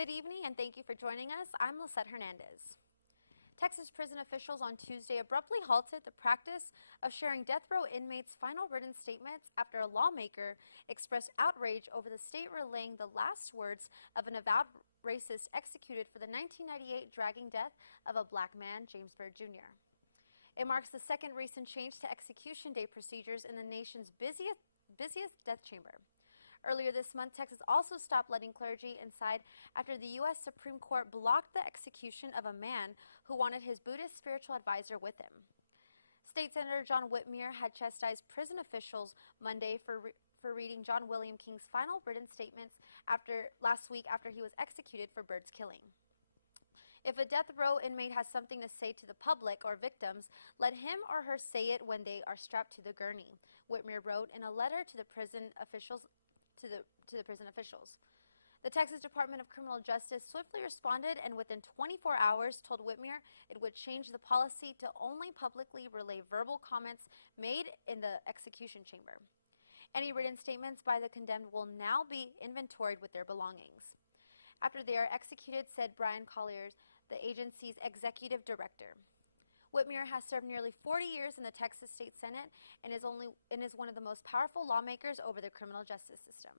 Good evening and thank you for joining us. I'm Lisette Hernandez. Texas prison officials on Tuesday abruptly halted the practice of sharing death row inmates' final written statements after a lawmaker expressed outrage over the state relaying the last words of an avowed racist executed for the 1998 dragging death of a black man, James Byrd Jr. It marks the second recent change to execution day procedures in the nation's busiest death chamber. Earlier this month, Texas also stopped letting clergy inside after the U.S. Supreme Court blocked the execution of a man who wanted his Buddhist spiritual advisor with him. State Senator John Whitmer had chastised prison officials Monday for reading John William King's final written statements last week after he was executed for Byrd's killing. If a death row inmate has something to say to the public or victims, let him or her say it when they are strapped to the gurney, Whitmer wrote in a letter to the prison officials. The Texas Department of Criminal Justice swiftly responded and within 24 hours told Whitmer it would change the policy to only publicly relay verbal comments made in the execution chamber. Any written statements by the condemned will now be inventoried with their belongings. After they are executed, said Brian Colliers, the agency's executive director. Whitmer has served nearly 40 years in the Texas State Senate and is one of the most powerful lawmakers over the criminal justice system.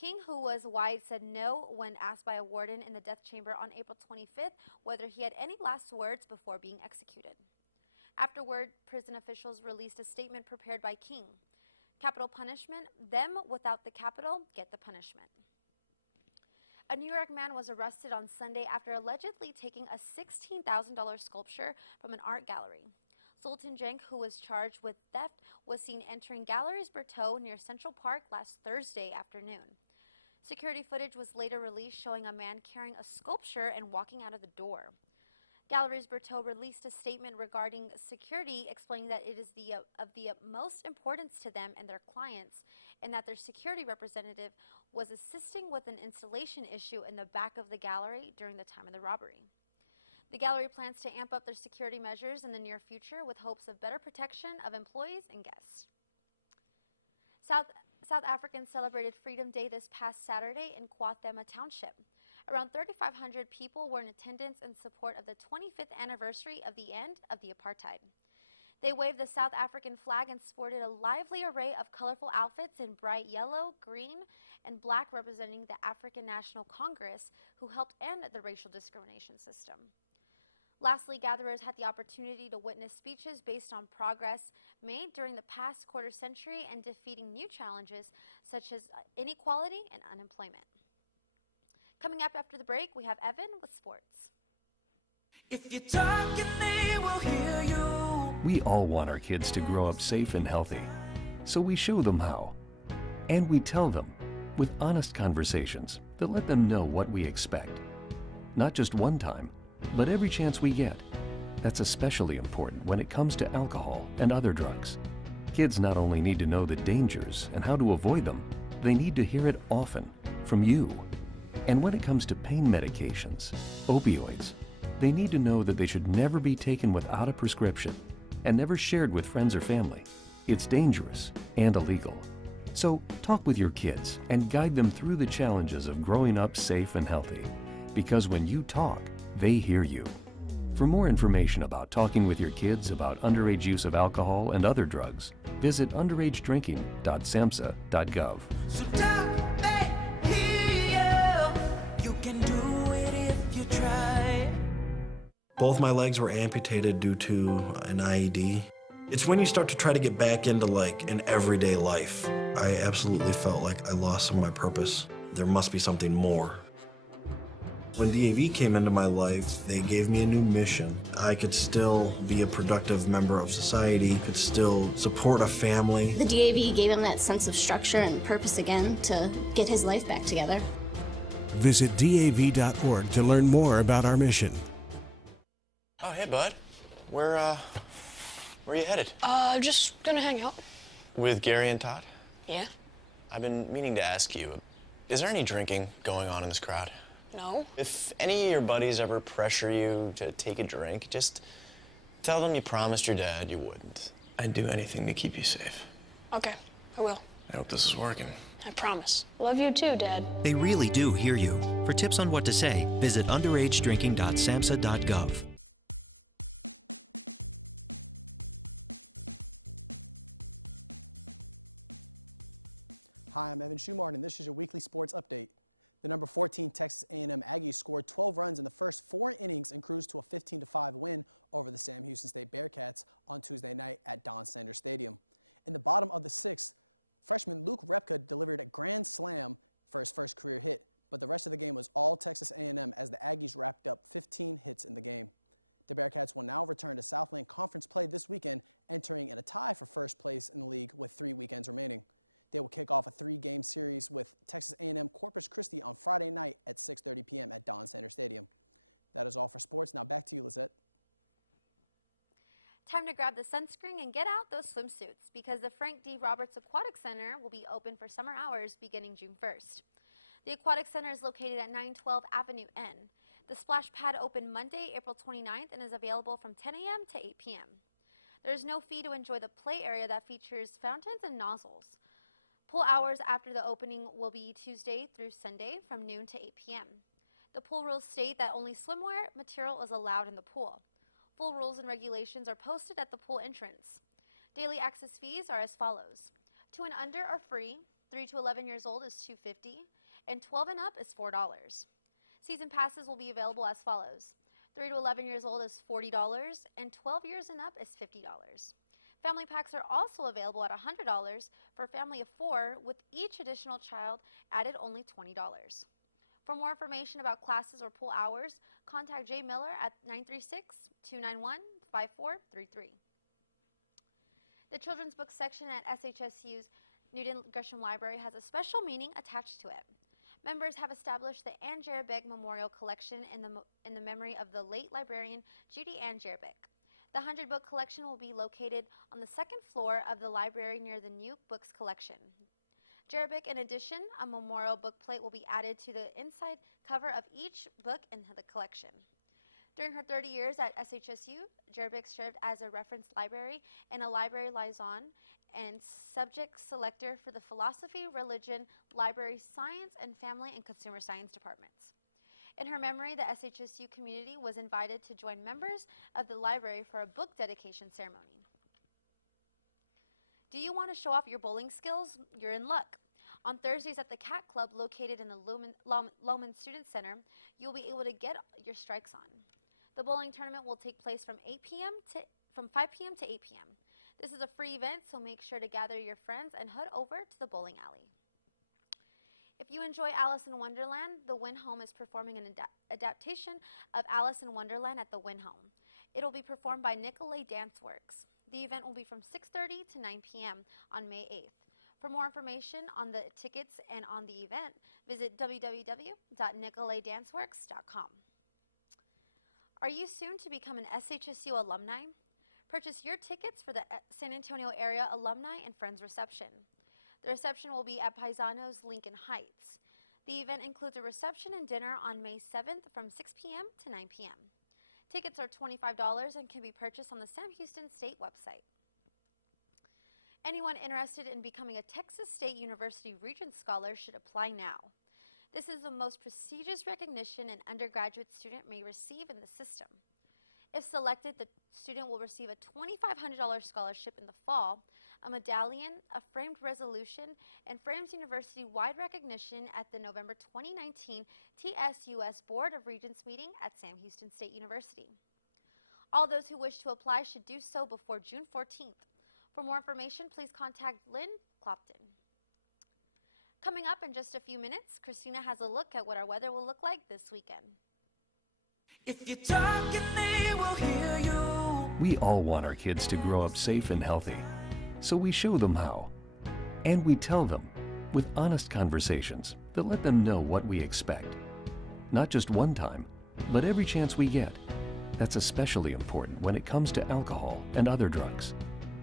King, who was white, said no when asked by a warden in the death chamber on April 25th whether he had any last words before being executed. Afterward, prison officials released a statement prepared by King. Capital punishment, them without the capital get the punishment. A New York man was arrested on Sunday after allegedly taking a $16,000 sculpture from an art gallery. Sultan Cenk, who was charged with theft, was seen entering Galleries Berteau near Central Park last Thursday afternoon. Security footage was later released showing a man carrying a sculpture and walking out of the door. Galleries Berteau released a statement regarding security, explaining that it is of the utmost importance to them and their clients, and that their security representative was assisting with an installation issue in the back of the gallery during the time of the robbery. The gallery plans to amp up their security measures in the near future with hopes of better protection of employees and guests. South Africans celebrated Freedom Day this past Saturday in KwaThema Township. Around 3,500 people were in attendance in support of the 25th anniversary of the end of the apartheid. They waved the South African flag and sported a lively array of colorful outfits in bright yellow, green, and black representing the African National Congress, who helped end the racial discrimination system. Lastly, gatherers had the opportunity to witness speeches based on progress made during the past quarter century and defeating new challenges such as inequality and unemployment. Coming up after the break, we have Evan with sports. If you're talking, they will hear you. We all want our kids to grow up safe and healthy, so we show them how. And we tell them with honest conversations that let them know what we expect. Not just one time, but every chance we get. That's especially important when it comes to alcohol and other drugs. Kids not only need to know the dangers and how to avoid them, they need to hear it often from you. And when it comes to pain medications, opioids, they need to know that they should never be taken without a prescription and never shared with friends or family. It's dangerous and illegal. So talk with your kids and guide them through the challenges of growing up safe and healthy. Because when you talk, they hear you. For more information about talking with your kids about underage use of alcohol and other drugs, visit underagedrinking.samhsa.gov. So talk, they hear you. You can do it if you try. Both my legs were amputated due to an IED. It's when you start to try to get back into like an everyday life. I absolutely felt like I lost some of my purpose. There must be something more. When DAV came into my life, they gave me a new mission. I could still be a productive member of society, could still support a family. The DAV gave him that sense of structure and purpose again to get his life back together. Visit DAV.org to learn more about our mission. Oh, hey, bud. Where are you headed? Just gonna hang out. With Gary and Todd? Yeah? I've been meaning to ask you, is there any drinking going on in this crowd? No. If any of your buddies ever pressure you to take a drink, just tell them you promised your dad you wouldn't. I'd do anything to keep you safe. Okay, I will. I hope this is working. I promise. Love you too, Dad. They really do hear you. For tips on what to say, visit underagedrinking.samhsa.gov. Time to grab the sunscreen and get out those swimsuits because the Frank D. Roberts Aquatic Center will be open for summer hours beginning June 1st. The Aquatic Center is located at 912 Avenue N. The splash pad opened Monday, April 29th and is available from 10 a.m. to 8 p.m. There is no fee to enjoy the play area that features fountains and nozzles. Pool hours after the opening will be Tuesday through Sunday from noon to 8 p.m. The pool rules state that only swimwear material is allowed in the pool. Full rules and regulations are posted at the pool entrance. Daily access fees are as follows. 2 and under are free, 3 to 11 years old is $2.50, and 12 and up is $4. Season passes will be available as follows. 3 to 11 years old is $40, and 12 years and up is $50. Family packs are also available at $100 for a family of 4, with each additional child added only $20. For more information about classes or pool hours, contact Jay Miller at 936-291-5433. The children's book section at SHSU's Newton Gresham Library has a special meaning attached to it. Members have established the Ann Jerabek Memorial Collection in the memory of the late librarian Judy Ann Jerabek. The 100-book collection will be located on the second floor of the library near the new books collection. Jerabek, in addition, a memorial book plate will be added to the inside cover of each book in the collection. During her 30 years at SHSU, Jerabek served as a reference library and a library liaison and subject selector for the philosophy, religion, library, science, and family and consumer science departments. In her memory, the SHSU community was invited to join members of the library for a book dedication ceremony. Do you want to show off your bowling skills? You're in luck. On Thursdays at the Cat Club located in the Lohman Student Center, you'll be able to get your strikes on. The bowling tournament will take place from 5 p.m. to 8 p.m. This is a free event, so make sure to gather your friends and head over to the bowling alley. If you enjoy Alice in Wonderland, the Wynn Home is performing an adaptation of Alice in Wonderland at the Wynn Home. It will be performed by Nicolay Dance Works. The event will be from 6:30 to 9 p.m. on May 8th. For more information on the tickets and on the event, visit www.nicolaydanceworks.com. Are you soon to become an SHSU alumni? Purchase your tickets for the San Antonio Area Alumni and Friends Reception. The reception will be at Paisanos Lincoln Heights. The event includes a reception and dinner on May 7th from 6 p.m. to 9 p.m. Tickets are $25 and can be purchased on the Sam Houston State website. Anyone interested in becoming a Texas State University Regents Scholar should apply now. This is the most prestigious recognition an undergraduate student may receive in the system. If selected, the student will receive a $2,500 scholarship in the fall, a medallion, a framed resolution, and frames university-wide recognition at the November 2019 TSUS Board of Regents meeting at Sam Houston State University. All those who wish to apply should do so before June 14th. For more information, please contact Lynn Clopton. Coming up in just a few minutes, Christina has a look at what our weather will look like this weekend. If you're talking, they will hear you. We all want our kids to grow up safe and healthy, so we show them how. And we tell them with honest conversations that let them know what we expect. Not just one time, but every chance we get. That's especially important when it comes to alcohol and other drugs.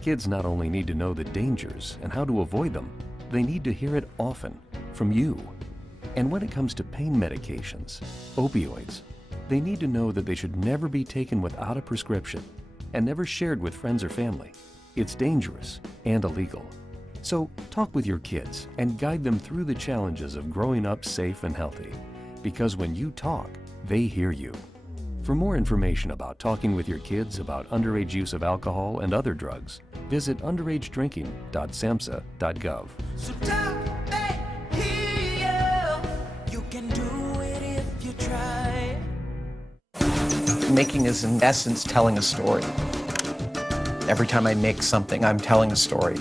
Kids not only need to know the dangers and how to avoid them, they need to hear it often from you. And when it comes to pain medications, opioids, they need to know that they should never be taken without a prescription and never shared with friends or family. It's dangerous and illegal. So talk with your kids and guide them through the challenges of growing up safe and healthy. Because when you talk, they hear you. For more information about talking with your kids about underage use of alcohol and other drugs, visit underagedrinking.samhsa.gov. So talk, they hear you. You can do it if you try. Making is in essence telling a story. Every time I make something, I'm telling a story.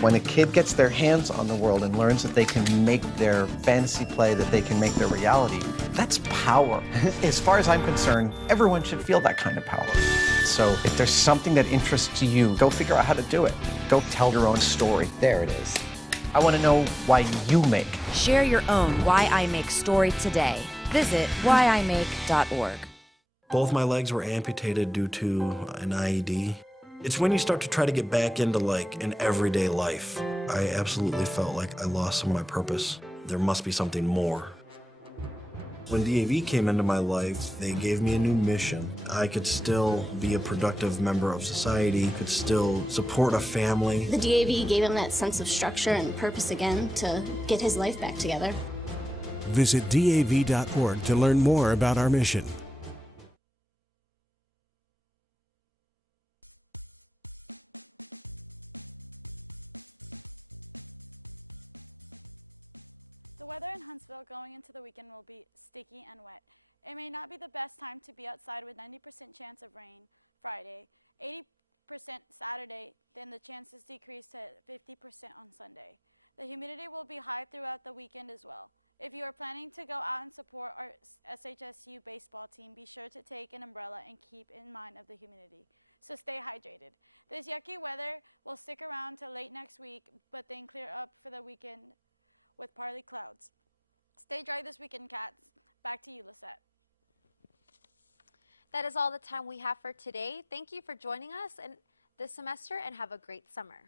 When a kid gets their hands on the world and learns that they can make their fantasy play, that they can make their reality, that's power. As far as I'm concerned, everyone should feel that kind of power. So if there's something that interests you, go figure out how to do it. Go tell your own story. There it is. I want to know why you make. Share your own Why I Make story today. Visit whyimake.org. Both my legs were amputated due to an IED. It's when you start to try to get back into like an everyday life. I absolutely felt like I lost some of my purpose. There must be something more. When DAV came into my life, they gave me a new mission. I could still be a productive member of society, could still support a family. The DAV gave him that sense of structure and purpose again to get his life back together. Visit DAV.org to learn more about our mission. That is all the time we have for today. Thank you for joining us this semester and have a great summer.